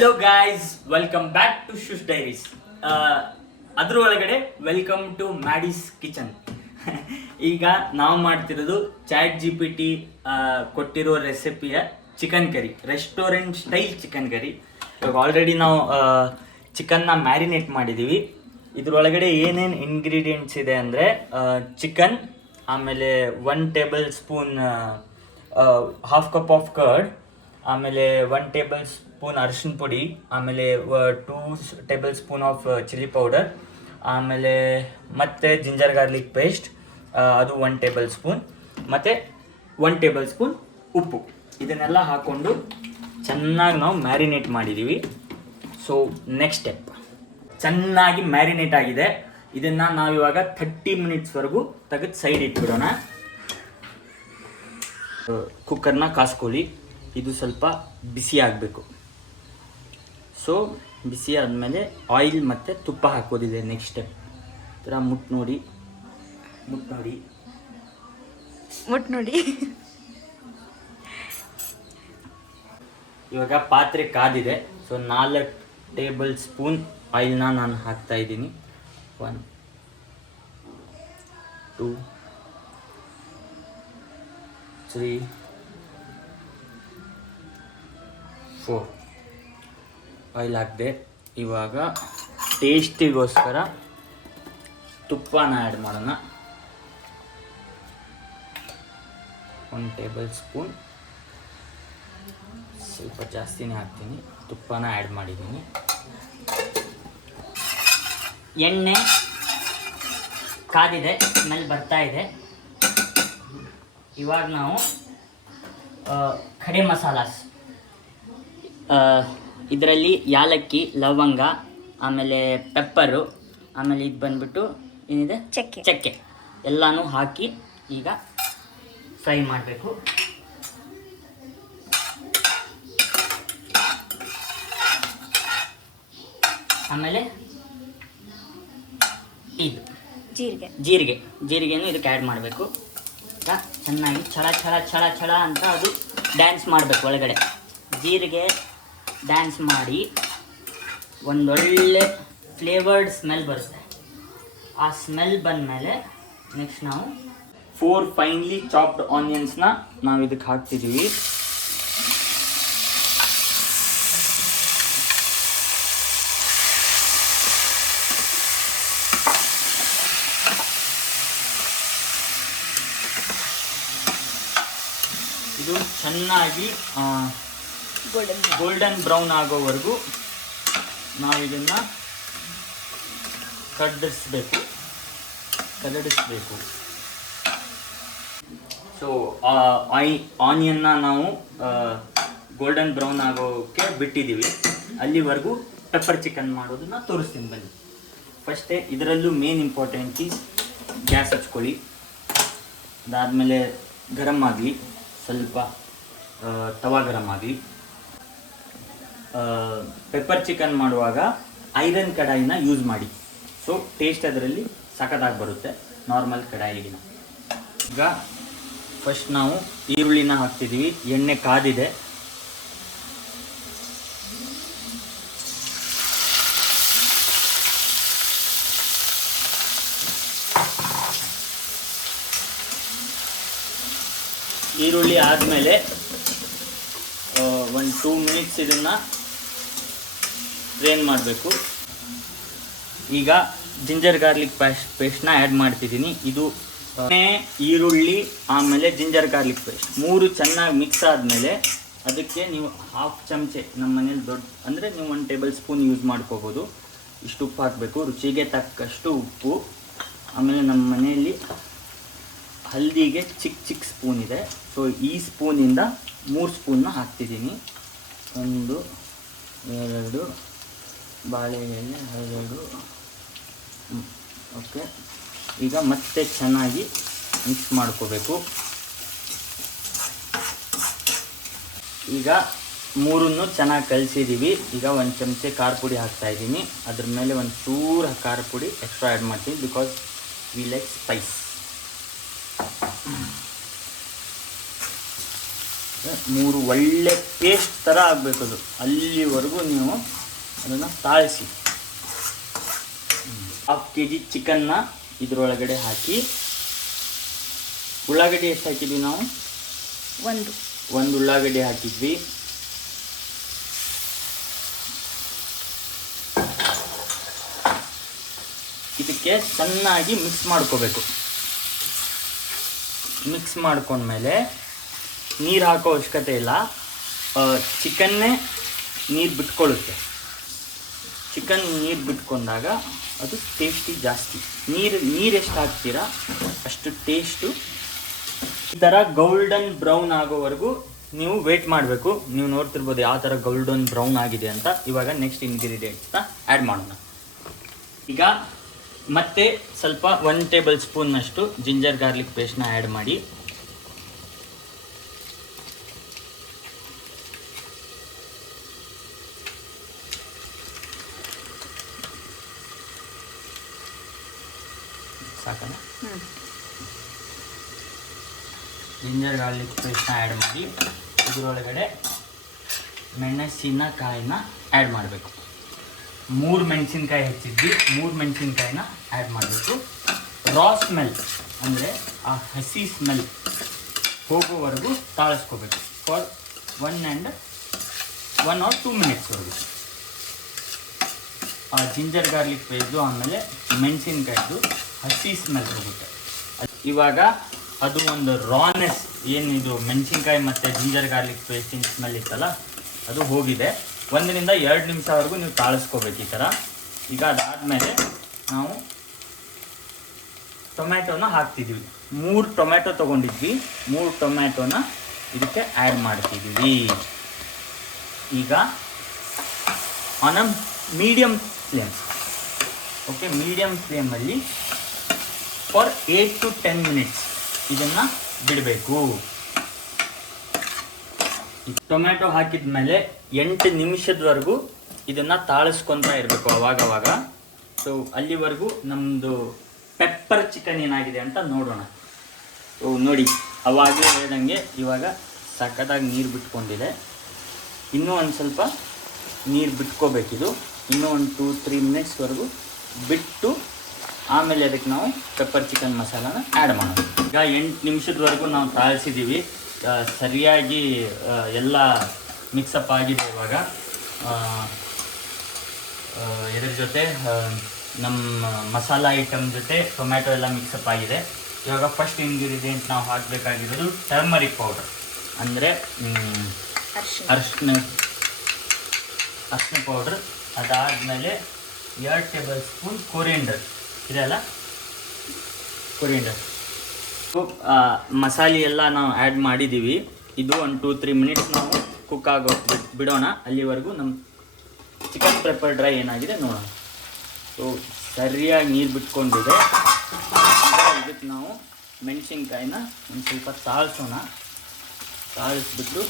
Hello guys, welcome back to Shush diaries. ಅದ್ರ ಒಳಗಡೆ welcome to ಮ್ಯಾಡೀಸ್ kitchen. ಈಗ ನಾವು ಮಾಡ್ತಿರೋದು ಚಾಟ್ GPT ಕೊಟ್ಟಿರೋ ರೆಸಿಪಿಯ chicken curry, restaurant style chicken curry. ಇವಾಗ ಆಲ್ರೆಡಿ ನಾವು ಚಿಕನ್ನ ಮ್ಯಾರಿನೇಟ್ ಮಾಡಿದ್ದೀವಿ. ಇದ್ರೊಳಗಡೆ ಏನೇನು ಇಂಗ್ರೀಡಿಯೆಂಟ್ಸ್ ಇದೆ ಅಂದರೆ ಚಿಕನ್, ಆಮೇಲೆ 1 table spoon half cup of curd, ಆಮೇಲೆ 1 ಟೇಬಲ್ ಸ್ಪೂನ್ ಅರಿಶಿನ ಪುಡಿ, ಆಮೇಲೆ 2 table spoon of chilli powder, ಆಮೇಲೆ ಮತ್ತೆ ಜಿಂಜರ್ ಗಾರ್ಲಿಕ್ ಪೇಸ್ಟ್, ಅದು 1 ಟೇಬಲ್ ಸ್ಪೂನ್, ಮತ್ತು 1 ಟೇಬಲ್ ಸ್ಪೂನ್ ಉಪ್ಪು. ಇದನ್ನೆಲ್ಲ ಹಾಕ್ಕೊಂಡು ಚೆನ್ನಾಗಿ ನಾವು ಮ್ಯಾರಿನೇಟ್ ಮಾಡಿದ್ದೀವಿ. ಸೊ ನೆಕ್ಸ್ಟ್ ಸ್ಟೆಪ್, ಚೆನ್ನಾಗಿ ಮ್ಯಾರಿನೇಟ್ ಆಗಿದೆ. ಇದನ್ನು ನಾವಿವಾಗ 30 ಮಿನಿಟ್ಸ್ವರೆಗೂ ತೆಗೆದು ಸೈಡ್ ಇಟ್ಬಿಡೋಣ. ಕುಕ್ಕರ್ನ ಕಾಸ್ಕೊಳ್ಳಿ. ಇದು ಸ್ವಲ್ಪ ಬಿಸಿ ಆಗಬೇಕು. ಸೊ ಬಿಸಿ ಆದಮೇಲೆ ಆಯಿಲ್ ಮತ್ತು ತುಪ್ಪ ಹಾಕೋದಿದೆ ನೆಕ್ಸ್ಟ್ ಸ್ಟೆಪ್. ಥರ ಮುಟ್ಟು ನೋಡಿ. ಇವಾಗ ಪಾತ್ರೆ ಕಾದಿದೆ. ಸೊ 4 ಟೇಬಲ್ ಸ್ಪೂನ್ ಆಯಿಲ್ನ ನಾನು ಹಾಕ್ತಾ ಇದ್ದೀನಿ. 1 2 3 4 ಆಯಿಲ್ ಹಾಕಿದೆ. ಇವಾಗ ಟೇಸ್ಟಿಗೋಸ್ಕರ ತುಪ್ಪನ ಆ್ಯಡ್ ಮಾಡೋಣ. 1 ಟೇಬಲ್ ಸ್ಪೂನ್, ಸ್ವಲ್ಪ ಜಾಸ್ತಿನೇ ಹಾಕ್ತೀನಿ. ತುಪ್ಪನ ಆ್ಯಡ್ ಮಾಡಿದ್ದೀನಿ. ಎಣ್ಣೆ ಕಾದಿದೆ, ಸ್ಮೆಲ್ ಬರ್ತಾ ಇದೆ. ಇವಾಗ ನಾವು ಖಡೆ ಮಸಾಲಾಸ್, ಇದರಲ್ಲಿ ಯಾಲಕ್ಕಿ, ಲವಂಗ, ಆಮೇಲೆ ಪೆಪ್ಪರು, ಆಮೇಲೆ ಇದು ಬಂದ್ಬಿಟ್ಟು ಏನಿದೆ ಚಕ್ಕೆ ಎಲ್ಲನೂ ಹಾಕಿ ಈಗ ಫ್ರೈ ಮಾಡಬೇಕು. ಆಮೇಲೆ ಇದು ಜೀರಿಗೆನೂ ಇದಕ್ಕೆ ಆ್ಯಡ್ ಮಾಡಬೇಕು. ಚೆನ್ನಾಗಿ ಛಳ ಅಂತ ಅದು ಡ್ಯಾನ್ಸ್ ಮಾಡಬೇಕು ಒಳಗಡೆ. ಜೀರಿಗೆ ಡ್ಯಾನ್ಸ್ ಮಾಡಿ ಒಂದೊಳ್ಳೆ ಫ್ಲೇವರ್ಡ್ ಸ್ಮೆಲ್ ಬರುತ್ತೆ. ಆ ಸ್ಮೆಲ್ ಬಂದಮೇಲೆ ನೆಕ್ಸ್ಟ್ ನಾವು 4 ಫೈನ್ಲಿ ಚಾಪ್ಡ್ ಆನಿಯನ್ಸ್ನ ನಾವು ಇದಕ್ಕೆ ಹಾಕ್ತಿದ್ದೀವಿ. ಇದು ಚೆನ್ನಾಗಿ ಗೋಲ್ಡನ್ ಬ್ರೌನ್ ಆಗೋವರೆಗೂ ನಾವು ಇದನ್ನು ಕದಡಿಸ್ಬೇಕು. ಸೊ ಆನಿಯನ್ನ ನಾವು ಗೋಲ್ಡನ್ ಬ್ರೌನ್ ಆಗೋಕ್ಕೆ ಬಿಟ್ಟಿದ್ದೀವಿ. ಅಲ್ಲಿವರೆಗೂ ಪೆಪ್ಪರ್ ಚಿಕನ್ ಮಾಡೋದನ್ನ ತೋರಿಸ್ತೀನಿ ಬನ್ನಿ. ಫಸ್ಟೇ ಇದರಲ್ಲೂ ಮೇನ್ ಇಂಪಾರ್ಟೆಂಟ್ ಈಸ್ ಗ್ಯಾಸ್ ಹಚ್ಕೊಳ್ಳಿ. ಅದಾದಮೇಲೆ ಗರಂ ಆಗಲಿ, ಸ್ವಲ್ಪ ತವಾ ಗರಂ ಆಗಲಿ. ಪೆಪ್ಪರ್ ಚಿಕನ್ ಮಾಡುವಾಗ ಐರನ್ ಕಡಾಯಿನ ಯೂಸ್ ಮಾಡಿ. ಸೊ ಟೇಸ್ಟ್ ಅದರಲ್ಲಿ ಸಖತ್ತಾಗಿ ಬರುತ್ತೆ ನಾರ್ಮಲ್ ಕಡಾಯಿಗಿನ. ಈಗ ಫಸ್ಟ್ ನಾವು ಈರುಳ್ಳಿನ ಹಾಕ್ತಿದ್ದೀವಿ. ಎಣ್ಣೆ ಕಾದಿದೆ. ಈರುಳ್ಳಿ ಆದಮೇಲೆ 1-2 ಮಿನಿಟ್ಸ್ ಇದನ್ನು ಫ್ರೈ ಮಾಡಬೇಕು. ಈಗ ಜಿಂಜರ್ ಗಾರ್ಲಿಕ್ ಪೇಸ್ಟ್ನ ಆ್ಯಡ್ ಮಾಡ್ತಿದ್ದೀನಿ. ಇದು ಈರುಳ್ಳಿ ಆಮೇಲೆ ಜಿಂಜರ್ ಗಾರ್ಲಿಕ್ ಪೇಸ್ಟ್ 3 ಚೆನ್ನಾಗಿ ಮಿಕ್ಸ್ ಆದಮೇಲೆ ಅದಕ್ಕೆ ನೀವು 1/2 ಚಮಚೆ, ನಮ್ಮ ಮನೇಲಿ ದೊಡ್ಡ ಅಂದರೆ ನೀವು 1 ಟೇಬಲ್ ಸ್ಪೂನ್ ಯೂಸ್ ಮಾಡ್ಕೋಬೋದು, ಇಷ್ಟು ಉಪ್ಪು ಹಾಕಬೇಕು. ರುಚಿಗೆ ತಕ್ಕಷ್ಟು ಉಪ್ಪು. ಆಮೇಲೆ ನಮ್ಮ ಮನೆಯಲ್ಲಿ ಹಲ್ದಿಗೆ ಚಿಕ್ಕ ಸ್ಪೂನ್ ಇದೆ. ಸೊ ಈ ಸ್ಪೂನಿಂದ 3 ಸ್ಪೂನ್ನ ಹಾಕ್ತಿದ್ದೀನಿ. 1 2 ಬಾಳೆ ಎಲೆ 2. ಓಕೆ, ಈಗ ಮತ್ತೆ ಚೆನ್ನಾಗಿ ಮಿಕ್ಸ್ ಮಾಡ್ಕೋಬೇಕು. ಈಗ 3 ಚೆನ್ನಾಗಿ ಕಲಿಸಿದ್ದೀವಿ. ಈಗ 1 ಚಮಚೆ ಖಾರ ಪುಡಿ ಹಾಕ್ತಾಯಿದ್ದೀನಿ. ಅದ್ರ ಮೇಲೆ 1 ಚೂರು ಖಾರ ಪುಡಿ ಎಕ್ಸ್ಟ್ರಾ ಆ್ಯಡ್ ಮಾಡ್ತೀನಿ, ಬಿಕಾಸ್ ವಿ ಲೈಕ್ ಸ್ಪೈಸ್. ಮೂರು ಒಳ್ಳೆ ಪೇಸ್ಟ್ ಥರ ಆಗಬೇಕು ಅದು. ಅಲ್ಲಿವರೆಗೂ ನೀವು ಅದನ್ನು ತಾಳಿಸಿ. 1/2 kg ಚಿಕನ್ನ ಇದರೊಳಗಡೆ ಹಾಕಿ, ಉಳ್ಳಾಗಡ್ಡಿ ಎಷ್ಟು ಹಾಕಿದ್ವಿ ನಾವು? ಒಂದು ಉಳ್ಳಾಗಡ್ಡಿ ಹಾಕಿದ್ವಿ. ಇದಕ್ಕೆ ಚೆನ್ನಾಗಿ ಮಿಕ್ಸ್ ಮಾಡ್ಕೋಬೇಕು. ಮಿಕ್ಸ್ ಮಾಡ್ಕೊಂಡ್ಮೇಲೆ ನೀರು ಹಾಕೋ ಅವಶ್ಯಕತೆ ಇಲ್ಲ. ಚಿಕನ್ನೇ ನೀರು ಬಿಟ್ಕೊಳ್ಳುತ್ತೆ. ಚಿಕನ್ ನೀರು ಬಿಟ್ಕೊಂಡಾಗ ಅದು ಟೇಸ್ಟಿ ಜಾಸ್ತಿ. ನೀರು ಎಷ್ಟು ಹಾಕ್ತೀರಾ ಅಷ್ಟು ಟೇಸ್ಟು. ಈ ಥರ ಗೋಲ್ಡನ್ ಬ್ರೌನ್ ಆಗೋವರೆಗೂ ನೀವು ವೇಟ್ ಮಾಡಬೇಕು. ನೀವು ನೋಡ್ತಿರ್ಬೋದು ಯಾವ ಥರ ಗೋಲ್ಡನ್ ಬ್ರೌನ್ ಆಗಿದೆ ಅಂತ. ಇವಾಗ ನೆಕ್ಸ್ಟ್ ಇಂಗ್ರೀಡಿಯೆಂಟ್ಸ್ನ ಆ್ಯಡ್ ಮಾಡೋಣ. ಈಗ ಮತ್ತೆ ಸ್ವಲ್ಪ 1 ಟೇಬಲ್ ಸ್ಪೂನ್ನಷ್ಟು ಜಿಂಜರ್ ಗಾರ್ಲಿಕ್ ಪೇಸ್ಟ್ನ ಆ್ಯಡ್ ಮಾಡಿ. ಸಾಕಲ್ಲ? ಜಿಂಜರ್ ಗಾರ್ಲಿಕ್ ಪೇಸ್ಟ್ನ ಆ್ಯಡ್ ಮಾಡಿ ಇದರೊಳಗಡೆ ಮೆಣಸಿನಕಾಯಿನ ಆ್ಯಡ್ ಮಾಡಬೇಕು. 3 ಮೆಣಸಿನ್ಕಾಯಿ ಹೆಚ್ಚಿದ್ವಿ, 3 ಮೆಣಸಿನ್ಕಾಯಿನ ಆ್ಯಡ್ ಮಾಡಬೇಕು. ರಾ ಸ್ಮೆಲ್ ಅಂದರೆ ಆ ಹಸಿ ಸ್ಮೆಲ್ ಹೋಗೋವರೆಗೂ ತಾಳಿಸ್ಕೋಬೇಕು ಫಾರ್ 1 or 2 ಮಿನಿಟ್ಸ್ವರೆಗೂ. ಆ ಜಿಂಜರ್ ಗಾರ್ಲಿಕ್ ಪೇಸ್ಟು ಆಮೇಲೆ ಮೆಣಸಿನ್ಕಾಯಿದು ಹಸಿ ಸ್ಮೆಲ್ ಹೋಗುತ್ತೆ. ಇವಾಗ ಅದು ಒಂದು ರಾನೆಸ್ ಏನಿದು ಮೆಣಸಿನ್ಕಾಯಿ ಮತ್ತು ಜಿಂಜರ್ ಗಾರ್ಲಿಕ್ ಪೇಸ್ಟಿನ ಸ್ಮೆಲ್ ಇತ್ತಲ್ಲ ಅದು ಹೋಗಿದೆ. 1 ರಿಂದ 2 ನಿಮಿಷವರೆಗೂ ನೀವು ತಾಳಿಸ್ಕೋಬೇಕು ಈ ಥರ. ಈಗ ಅದಾದಮೇಲೆ ನಾವು ಟೊಮ್ಯಾಟೋನ ಹಾಕ್ತಿದ್ವಿ. 3 ಟೊಮ್ಯಾಟೊ ತೊಗೊಂಡಿದ್ವಿ. 3 ಟೊಮ್ಯಾಟೋನ ಇದಕ್ಕೆ ಆ್ಯಡ್ ಮಾಡ್ತಿದ್ದೀವಿ. ಈಗ on a medium flame, okay, medium ಫ್ಲೇಮಲ್ಲಿ ಫಾರ್ 8 to 10 ಮಿನಿಟ್ಸ್ ಇದನ್ನು ಬಿಡಬೇಕು. ಟೊಮ್ಯಾಟೊ ಹಾಕಿದ ಮೇಲೆ 8 ನಿಮಿಷದವರೆಗೂ ಇದನ್ನು ತಾಳಿಸ್ಕೊತಾ ಇರಬೇಕು ಅವಾಗವಾಗ. ಸೊ ಅಲ್ಲಿವರೆಗೂ ನಮ್ಮದು ಪೆಪ್ಪರ್ ಚಿಕನ್ ಏನಾಗಿದೆ ಅಂತ ನೋಡೋಣ. ಸೊ ನೋಡಿ, ಅವಾಗಲೇ ಹೇಳ್ದಂಗೆ ಇವಾಗ ಸಖತ್ತಾಗಿ ನೀರು ಬಿಟ್ಕೊಂಡಿದೆ. ಇನ್ನೂ ಒಂದು ಸ್ವಲ್ಪ ನೀರು ಬಿಟ್ಕೋಬೇಕಿದು. ಇನ್ನೂ ಒಂದು 2-3 ಮಿನಿಟ್ಸ್ವರೆಗೂ ಬಿಟ್ಟು ಆಮೇಲೆ ಅದಕ್ಕೆ ನಾವು ಪೆಪ್ಪರ್ ಚಿಕನ್ ಮಸಾಲಾನ ಆ್ಯಡ್ ಮಾಡೋಣ. ಈಗ 8 ನಿಮಿಷದವರೆಗೂ ನಾವು ತಾಳಿಸಿದ್ದೀವಿ. ಸರಿಯಾಗಿ ಎಲ್ಲ ಮಿಕ್ಸಪ್ ಆಗಿದೆ. ಇವಾಗ ಇದ್ರ ಜೊತೆ ನಮ್ಮ ಮಸಾಲ ಐಟಮ್ ಜೊತೆ ಟೊಮ್ಯಾಟೊ ಎಲ್ಲ ಮಿಕ್ಸಪ್ ಆಗಿದೆ. ಇವಾಗ ಫಸ್ಟ್ ಇಂಗ್ರೀಡಿಯೆಂಟ್ ನಾವು ಹಾಕಬೇಕಾಗಿರೋದು ಟರ್ಮರಿಕ್ ಪೌಡರ್, ಅಂದರೆ ಅರಿಶಿನ ಪೌಡ್ರ್. ಅದಾದಮೇಲೆ 2 ಟೇಬಲ್ ಸ್ಪೂನ್ ಕೊರಿಯಂಡರ್ ಇದೆಲ್ಲ ಕೊರಿಯಂಡರ್. ಮಸಾಲೆ ಎಲ್ಲ ನಾವು ಆ್ಯಡ್ ಮಾಡಿದ್ದೀವಿ. ಇದು ಒಂದು 2-3 ಮಿನಿಟ್ಸ್ ನಾವು ಕುಕ್ ಆಗೋ ಬಿಡೋಣ. ಅಲ್ಲಿವರೆಗೂ ನಮ್ಮ ಚಿಕನ್ ಪೆಪ್ಪರ್ ಡ್ರೈ ಏನಾಗಿದೆ ನೋಡೋಣ. ಸೊ ಸರಿಯಾಗಿ ನೀರು ಬಿಟ್ಕೊಂಡಿದೆ. ಇದಕ್ಕೆ ನಾವು ಮೆಣಸಿನ್ಕಾಯಿನ ಒಂದು ಸ್ವಲ್ಪ ತಾಳಿಸೋಣ. ತಾಳಿಸ್ಬಿಟ್ಟು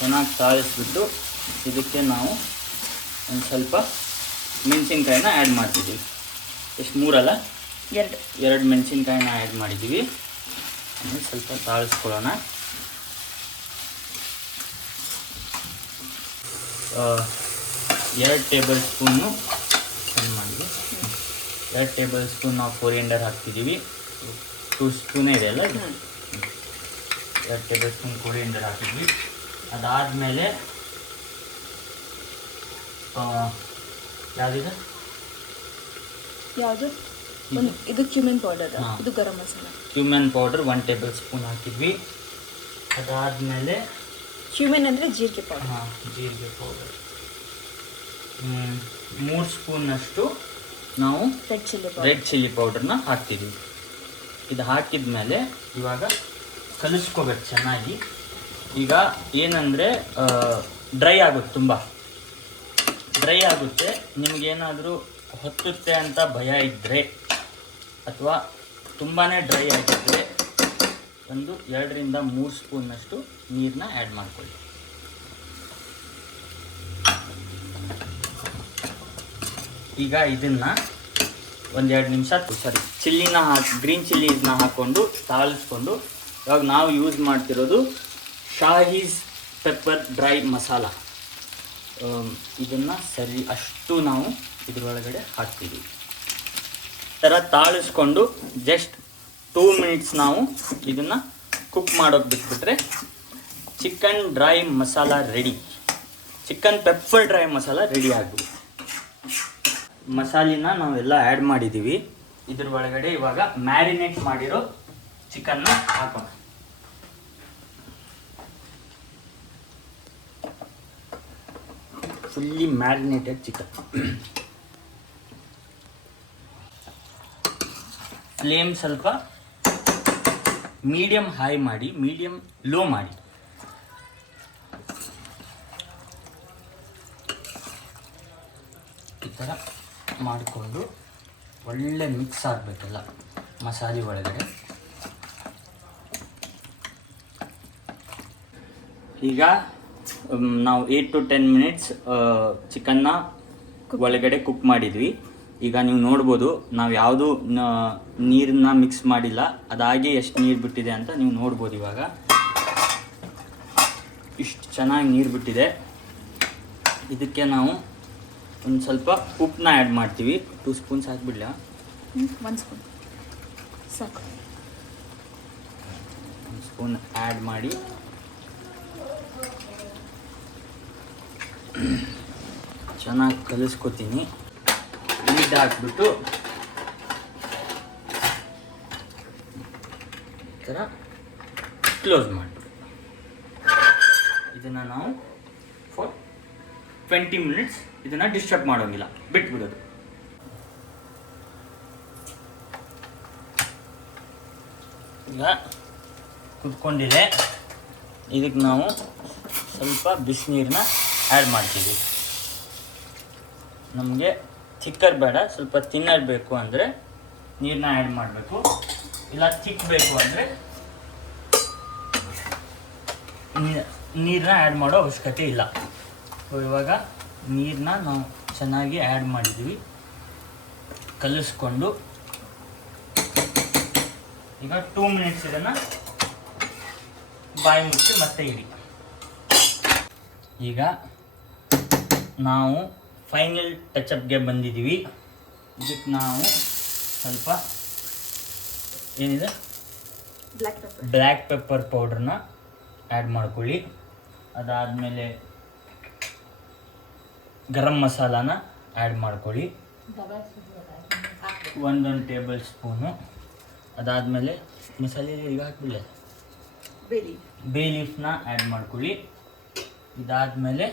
ಚೆನ್ನಾಗಿ ತಾಳಿಸ್ಬಿಟ್ಟು ಇದಕ್ಕೆ ನಾವು ಒಂದು ಸ್ವಲ್ಪ ಮೆಣಸಿನ್ಕಾಯಿನ ಆ್ಯಡ್ ಮಾಡ್ತಿದ್ದೀವಿ. ಎಷ್ಟು? 3 ಅಲ್ಲ, 2 ಮೆಣಸಿನ್ಕಾಯಿನ ಆ್ಯಡ್ ಮಾಡಿದ್ದೀವಿ. ಆಮೇಲೆ ಸ್ವಲ್ಪ ತಾಳಿಸ್ಕೊಳ್ಳೋಣ. 2 ಟೇಬಲ್ ಸ್ಪೂನು ಸಣ್ಣ ಮಾಡಿದ್ವಿ. 2 ಟೇಬಲ್ ಸ್ಪೂನ್ ನಾವು ಕೊರಿಯಂಡರ್ ಹಾಕ್ತಿದ್ದೀವಿ. 2 ಸ್ಪೂನೇ ಇದೆ ಅಲ್ಲ, 2 ಟೇಬಲ್ ಸ್ಪೂನ್ ಕೊರಿಯಂಡರ್ ಹಾಕಿದ್ವಿ. ಅದಾದಮೇಲೆ ಯಾವುದಿದೆ? ಯಾವುದು? ಇದು ಕ್ಯೂಮೆನ್ ಪೌಡರ್, ಇದು garam masala. ಕ್ಯೂಮೆನ್ powder 1 table spoon ಹಾಕಿದ್ವಿ. ಅದಾದಮೇಲೆ ಕ್ಯೂಮೆನ್ ಅಂದರೆ ಜೀರಿಗೆ ಪೌಡರ್. ಹಾಂ, ಜೀರಿಗೆ ಪೌಡರ್ 3 ಸ್ಪೂನ್ನಷ್ಟು ನಾವು ರೆಡ್ ಚಿಲ್ಲಿ ಪೌಡರ್ನ ಹಾಕ್ತಿದ್ವಿ. ಇದು ಹಾಕಿದ ಮೇಲೆ ಇವಾಗ ಕಲಿಸ್ಕೋಬೇಕು ಚೆನ್ನಾಗಿ. ಈಗ ಏನಂದರೆ ಡ್ರೈ ಆಗುತ್ತೆ, ತುಂಬ ಡ್ರೈ ಆಗುತ್ತೆ. ನಿಮಗೇನಾದರೂ ಹೊತ್ತುತ್ತೆ ಅಂತ ಭಯ ಇದ್ದರೆ ಅಥವಾ ತುಂಬಾ ಡ್ರೈ ಆಗಿದ್ದರೆ ಒಂದು 2 ರಿಂದ 3 ಸ್ಪೂನ್ನಷ್ಟು ನೀರನ್ನ ಆ್ಯಡ್ ಮಾಡ್ಕೊಳ್ಳಿ. ಈಗ ಇದನ್ನು ಒಂದೆರಡು ನಿಮಿಷ ಚಿಲ್ಲಿನ ಗ್ರೀನ್ ಚಿಲ್ಲಿನ ಹಾಕ್ಕೊಂಡು ತಾಳಿಸ್ಕೊಂಡು ಇವಾಗ ನಾವು ಯೂಸ್ ಮಾಡ್ತಿರೋದು ಶಾಹೀಸ್ ಪೆಪ್ಪರ್ ಡ್ರೈ ಮಸಾಲ. ಇದನ್ನು ಸರಿ ಅಷ್ಟು ನಾವು ಇದರೊಳಗಡೆ ಹಾಕ್ತೀವಿ. ಈ ಥರ ತಾಳಿಸ್ಕೊಂಡು ಜಸ್ಟ್ 2 ಮಿನಿಟ್ಸ್ ನಾವು ಇದನ್ನು ಕುಕ್ ಮಾಡೋಕೆ ಬಿಟ್ಬಿಟ್ರೆ chicken dry masala ready. Chicken pepper dry masala ready ಆಗ್ಬೋದು. ಮಸಾಲಿನ ನಾವೆಲ್ಲ ಆ್ಯಡ್ ಮಾಡಿದ್ದೀವಿ. ಇದ್ರ ಒಳಗಡೆ ಇವಾಗ ಮ್ಯಾರಿನೇಟ್ ಮಾಡಿರೋ ಚಿಕನ್ನ ಹಾಕೋಣ. Fully marinated chicken. ಫ್ಲೇಮ್ ಸ್ವಲ್ಪ ಮೀಡಿಯಮ್ ಹೈ ಮಾಡಿ, ಮೀಡಿಯಮ್ ಲೋ ಮಾಡಿ. ಈ ಥರ ಮಾಡಿಕೊಂಡು ಒಳ್ಳೆ ಮಿಕ್ಸ್ ಆಗಬೇಕೆಲ್ಲ ಮಸಾಲೆ ಒಳಗಡೆ. ಈಗ ನಾವು 8 to 10 ಮಿನಿಟ್ಸ್ ಚಿಕನ್ನ ಒಳಗಡೆ ಕುಕ್ ಮಾಡಿದ್ವಿ. ಈಗ ನೀವು ನೋಡ್ಬೋದು ನಾವು ಯಾವುದೂ ನೀರನ್ನ ಮಿಕ್ಸ್ ಮಾಡಿಲ್ಲ, ಅದಾಗೆ ಎಷ್ಟು ನೀರು ಬಿಟ್ಟಿದೆ ಅಂತ ನೀವು ನೋಡ್ಬೋದು. ಇವಾಗ ಇಷ್ಟು ಚೆನ್ನಾಗಿ ನೀರು ಬಿಟ್ಟಿದೆ. ಇದಕ್ಕೆ ನಾವು ಒಂದು ಸ್ವಲ್ಪ ಉಪ್ಪನ್ನ ಆ್ಯಡ್ ಮಾಡ್ತೀವಿ. 2 ಸ್ಪೂನ್ಸ್ ಹಾಕ್ಬಿಡ್ಲಾ? 1 ಸ್ಪೂನ್ ಸಾಕು. 1 ಸ್ಪೂನ್ ಆ್ಯಡ್ ಮಾಡಿ ಚೆನ್ನಾಗಿ ಕಲಿಸ್ಕೊತೀನಿ. ಲಿಡ್ ಹಾಕ್ಬಿಟ್ಟು ಈ ಥರ ಕ್ಲೋಸ್ ಮಾಡಿಬಿಟ್ಟು ಇದನ್ನು ನಾವು ಫಾರ್ 20 ಮಿನಿಟ್ಸ್ ಇದನ್ನು ಡಿಸ್ಟರ್ಬ್ ಮಾಡೋಂಗಿಲ್ಲ, ಬಿಟ್ಬಿಡೋದು. ಈಗ ಕುತ್ಕೊಂಡಿದೆ. ಇದಕ್ಕೆ ನಾವು ಸ್ವಲ್ಪ ಬಿಸಿನೀರನ್ನ ಆ್ಯಡ್ ಮಾಡ್ತೀವಿ. ನಮಗೆ ಥಿಕ್ಕರ್ ಬೇಡ, ಸ್ವಲ್ಪ ತಿನ್ನರ್ ಬೇಕು ಅಂದರೆ ನೀರನ್ನ ಆ್ಯಡ್ ಮಾಡಬೇಕು. ಇಲ್ಲ ಥಿಕ್ ಬೇಕು ಅಂದರೆ ನೀರನ್ನ ಆ್ಯಡ್ ಮಾಡೋ ಅವಶ್ಯಕತೆ ಇಲ್ಲ. ಇವಾಗ ನೀರನ್ನ ನಾವು ಚೆನ್ನಾಗಿ ಆ್ಯಡ್ ಮಾಡಿದ್ದೀವಿ. ಕಲಿಸ್ಕೊಂಡು ಈಗ 2 ಮಿನಿಟ್ಸ್ ಇದನ್ನು ಬಾಯಿ ಮುಚ್ಚಿ ಮತ್ತೆ ಇಡಿ. ಈಗ ನಾವು ಫೈನಲ್ ಟಚಪ್ಗೆ ಬಂದಿದ್ದೀವಿ. ಇದಕ್ಕೆ ನಾವು ಸ್ವಲ್ಪ ಏನಿದೆ ಬ್ಲ್ಯಾಕ್ ಪೆಪ್ಪರ್ ಪೌಡ್ರನ್ನ ಆ್ಯಡ್ ಮಾಡ್ಕೊಳ್ಳಿ. ಅದಾದಮೇಲೆ ಗರಂ ಮಸಾಲಾನ ಆ್ಯಡ್ ಮಾಡ್ಕೊಳ್ಳಿ, 1 ಟೇಬಲ್ ಸ್ಪೂನು. ಅದಾದಮೇಲೆ ಮಸಾಲೆ ಈಗ ಹಾಕ್ಬಿಡಲೆ ಬೇ ಲೀಫ್ನ ಆ್ಯಡ್ ಮಾಡ್ಕೊಳ್ಳಿ. ಇದಾದಮೇಲೆ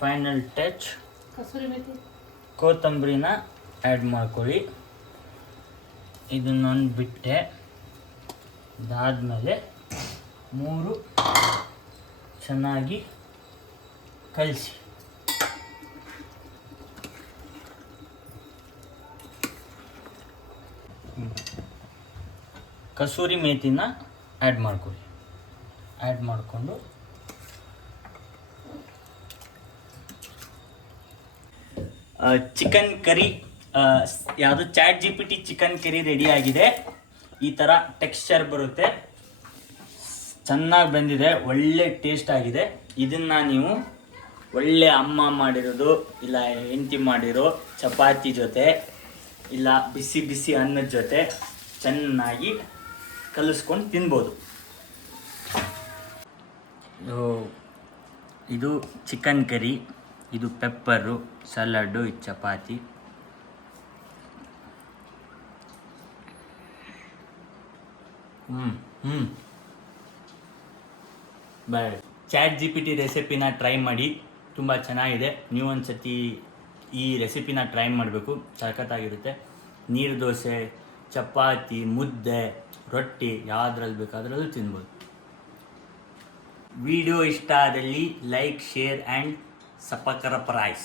ಫೈನಲ್ ಟಚ್ ಕೊತ್ತಂಬರಿನ ಆ್ಯಡ್ ಮಾಡ್ಕೊಳ್ಳಿ. ಇದನ್ನೊಂದು ಬಿಟ್ಟೆ. ಇದಾದಮೇಲೆ 3 ಚೆನ್ನಾಗಿ ಕಲಿಸಿ. ಕಸೂರಿ ಮೇಥಿನ ಆ್ಯಡ್ ಮಾಡ್ಕೊಳ್ಳಿ. ಆ್ಯಡ್ ಮಾಡಿಕೊಂಡು ಚಿಕನ್ ಕರಿ, ಯಾವುದು chat GPT chicken curry ready ಆಗಿದೆ. ಈ ಥರ ಟೆಕ್ಸ್ಚರ್ ಬರುತ್ತೆ, ಚೆನ್ನಾಗಿ ಬಂದಿದೆ, ಒಳ್ಳೆ ಟೇಸ್ಟ್ ಆಗಿದೆ. ಇದನ್ನು ನೀವು ಒಳ್ಳೆ ಅಮ್ಮ ಮಾಡಿರೋದು ಇಲ್ಲ ಹೆಂಡತಿ ಮಾಡಿರೋ ಚಪಾತಿ ಜೊತೆ ಇಲ್ಲ ಬಿಸಿ ಬಿಸಿ ಅನ್ನದ ಜೊತೆ ಚೆನ್ನಾಗಿ ಕಲಿಸ್ಕೊಂಡು ತಿನ್ಬೋದು. ಇದು ಚಿಕನ್ ಕರಿ, ಇದು ಪೆಪ್ಪರು, ಸಲಾಡು, ಇದು ಚಪಾತಿ. ಬಾಯ್. ಚಾಟ್ GPT ರೆಸಿಪಿನ ಟ್ರೈ ಮಾಡಿ, ತುಂಬ ಚೆನ್ನಾಗಿದೆ. ನೀವು ಒಂದು ಸತಿ ಈ ರೆಸಿಪಿನ ಟ್ರೈ ಮಾಡಬೇಕು, ಸಖತ್ತಾಗಿರುತ್ತೆ. ನೀರು ದೋಸೆ, ಚಪಾತಿ, ಮುದ್ದೆ, ರೊಟ್ಟಿ ಯಾವುದ್ರಲ್ಲಿ ಬೇಕಾದ್ರಲ್ಲೂ ತಿನ್ಬೋದು. ವಿಡಿಯೋ ಇಷ್ಟ ಆದಲ್ಲಿ ಲೈಕ್, ಶೇರ್ ಆ್ಯಂಡ್ ಸಬ್ಸ್ಕ್ರೈಬ್.